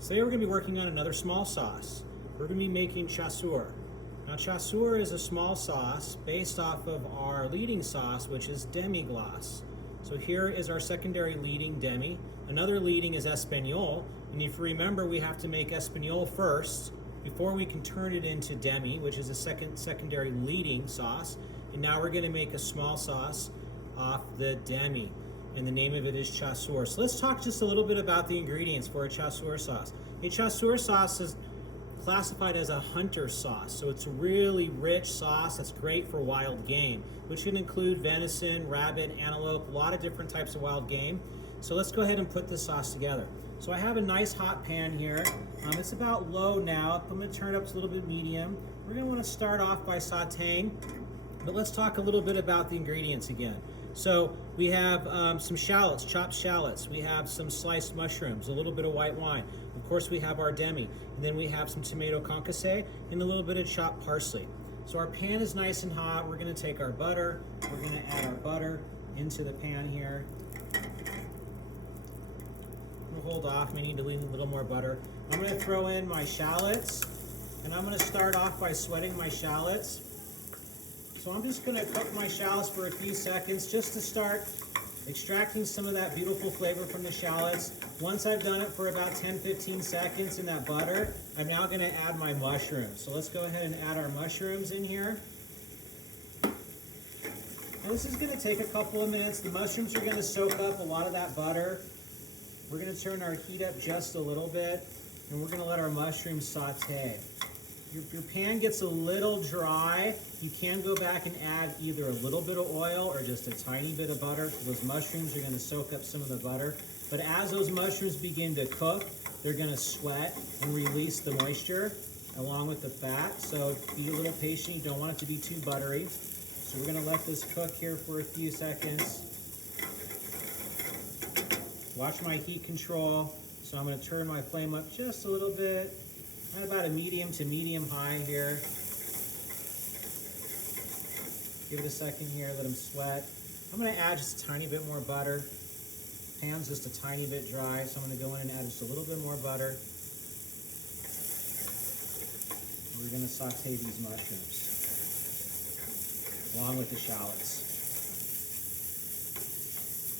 Today we're going to be working on another small sauce. We're going to be making Chasseur. Now Chasseur is a small sauce based off of our leading sauce, which is demi-glace. So here is our secondary leading demi. Another leading is espagnole, and if you remember, we have to make espagnole first before we can turn it into demi, which is a secondary leading sauce. And now we're going to make a small sauce off the demi, and the name of it is Chasseur. So let's talk just a little bit about the ingredients for a Chasseur sauce. A Chasseur sauce is classified as a hunter sauce, so it's a really rich sauce that's great for wild game, which can include venison, rabbit, antelope, a lot of different types of wild game. So let's go ahead and put this sauce together. So I have a nice hot pan here. It's about low now. I'm going to turn it up to a little bit medium. We're going to want to start off by sauteing, but let's talk a little bit about the ingredients again. So we have some shallots, chopped shallots. We have some sliced mushrooms, a little bit of white wine. Of course, we have our demi. And then we have some tomato concasse and a little bit of chopped parsley. So our pan is nice and hot. We're going to take our butter. We're going to add our butter into the pan here. We'll hold off. We need to leave a little more butter. I'm going to throw in my shallots. And I'm going to start off by sweating my shallots. So I'm just going to cook my shallots for a few seconds just to start extracting some of that beautiful flavor from the shallots. Once I've done it for about 10-15 seconds in that butter, I'm now going to add my mushrooms. So let's go ahead and add our mushrooms in here. Now this is going to take a couple of minutes. The mushrooms are going to soak up a lot of that butter. We're going to turn our heat up just a little bit, and we're going to let our mushrooms saute. If your pan gets a little dry, you can go back and add either a little bit of oil or just a tiny bit of butter. Those mushrooms are going to soak up some of the butter. But as those mushrooms begin to cook, they're going to sweat and release the moisture along with the fat. So be a little patient. You don't want it to be too buttery. So we're going to let this cook here for a few seconds. Watch my heat control. So I'm going to turn my flame up just a little bit. At about a medium to medium high here. Give it a second here, let them sweat. I'm going to add just a tiny bit more butter. Pan's just a tiny bit dry, so I'm going to go in and add just a little bit more butter. We're going to saute these mushrooms along with the shallots.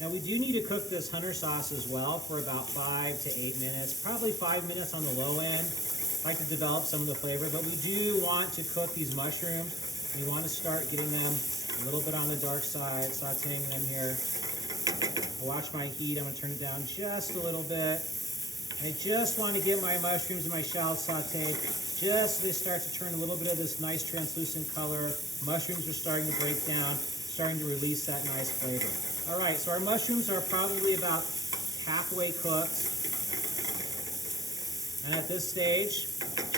Now we do need to cook this hunter sauce as well for about 5 to 8 minutes, probably 5 minutes on the low end. I like to develop some of the flavor, but we do want to cook these mushrooms. We want to start getting them a little bit on the dark side, sauteing them here. I'll watch my heat. I'm going to turn it down just a little bit. I just want to get my mushrooms and my shallots sauteed just so they start to turn a little bit of this nice translucent color. Mushrooms are starting to break down, starting to release that nice flavor. All right, so our mushrooms are probably about halfway cooked. And at this stage,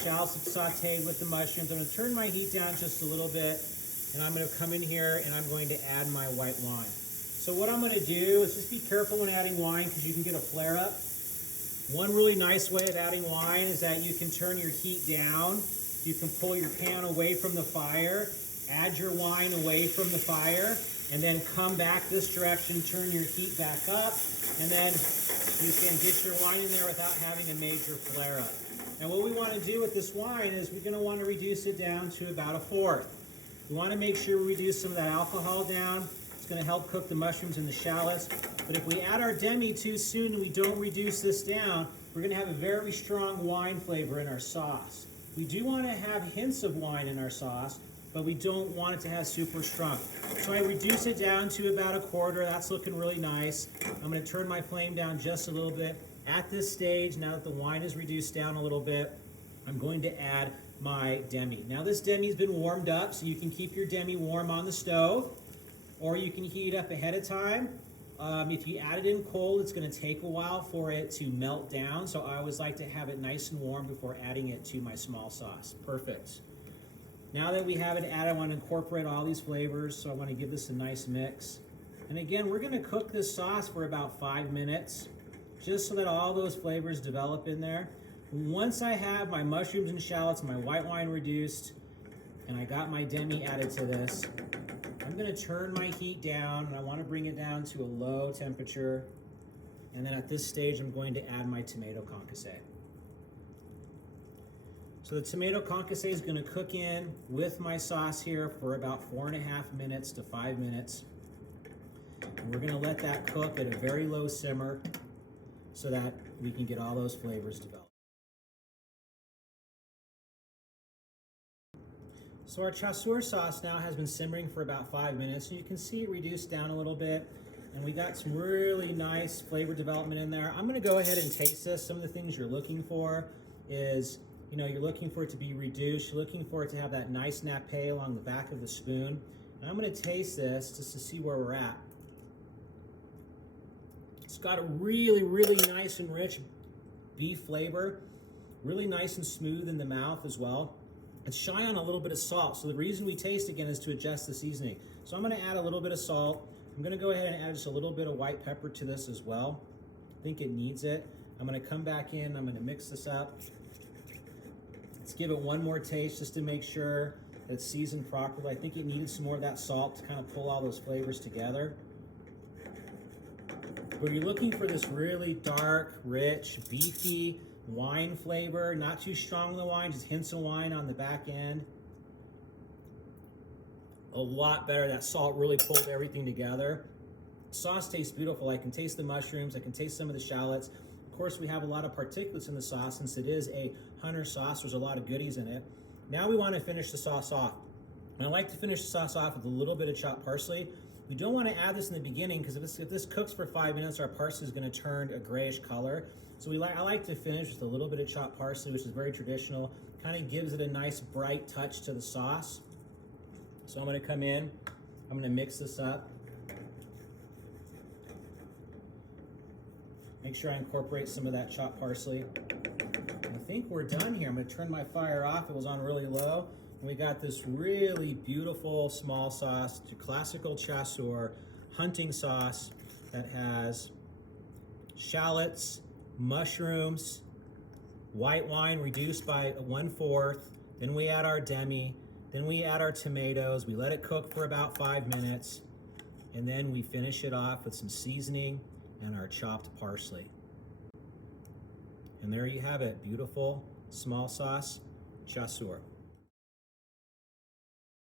shallots have sauteed with the mushrooms. I'm going to turn my heat down just a little bit, and I'm going to come in here and I'm going to add my white wine. So what I'm going to do is just be careful when adding wine because you can get a flare up. One really nice way of adding wine is that you can turn your heat down. You can pull your pan away from the fire, add your wine away from the fire, and then come back this direction, turn your heat back up, and then you can get your wine in there without having a major flare up. And what we want to do with this wine is we're going to want to reduce it down to about a fourth. We want to make sure we reduce some of that alcohol down. It's going to help cook the mushrooms and the shallots. But if we add our demi too soon and we don't reduce this down, we're going to have a very strong wine flavor in our sauce. We do want to have hints of wine in our sauce, but we don't want it to have super strong. So I reduce it down to about a quarter. That's looking really nice. I'm going to turn my flame down just a little bit. At this stage, now that the wine is reduced down a little bit, I'm going to add my demi. Now this demi's been warmed up, so you can keep your demi warm on the stove, or you can heat it up ahead of time. If you add it in cold, it's going to take a while for it to melt down, so I always like to have it nice and warm before adding it to my small sauce. Perfect. Now that we have it added, I want to incorporate all these flavors, so I want to give this a nice mix. And again, we're going to cook this sauce for about 5 minutes, just so that all those flavors develop in there. Once I have my mushrooms and shallots and my white wine reduced, and I got my demi added to this, I'm going to turn my heat down, and I want to bring it down to a low temperature. And then at this stage, I'm going to add my tomato concasse. So the tomato concassé is going to cook in with my sauce here for about 4.5 minutes to 5 minutes. And we're going to let that cook at a very low simmer so that we can get all those flavors developed. So our Chasseur sauce now has been simmering for about 5 minutes, and you can see it reduced down a little bit, and we got some really nice flavor development in there. I'm going to go ahead and taste this. Some of the things you're looking for is, you're looking for it to be reduced. You're looking for it to have that nice nappe along the back of the spoon. And I'm going to taste this just to see where we're at. It's got a really, really nice and rich beef flavor, really nice and smooth in the mouth as well. It's shy on a little bit of salt, so the reason we taste again is to adjust the seasoning. So I'm going to add a little bit of salt. I'm going to go ahead and add just a little bit of white pepper to this as well. I think it needs it. I'm going to come back in. I'm going to mix this up. Let's give it one more taste just to make sure that it's seasoned properly. I think it needed some more of that salt to kind of pull all those flavors together. But you're looking for this really dark, rich, beefy wine flavor, not too strong in the wine, just hints of wine on the back end. A lot better. That salt really pulled everything together. Sauce tastes beautiful. I can taste the mushrooms. I can taste some of the shallots. Of course, we have a lot of particulates in the sauce since it is a hunter sauce. There's a lot of goodies in it. Now we want to finish the sauce off. And I like to finish the sauce off with a little bit of chopped parsley. We don't want to add this in the beginning because if this cooks for 5 minutes, our parsley is going to turn a grayish color. So I like to finish with a little bit of chopped parsley, which is very traditional. Kind of gives it a nice bright touch to the sauce. So I'm going to come in. I'm going to mix this up. Make sure I incorporate some of that chopped parsley. I think we're done here. I'm going to turn my fire off. It was on really low. And we got this really beautiful small sauce, classical Chasseur hunting sauce that has shallots, mushrooms, white wine reduced by 1/4. Then we add our demi. Then we add our tomatoes. We let it cook for about 5 minutes. And then we finish it off with some seasoning and our chopped parsley. And there you have it, beautiful small sauce Chasseur.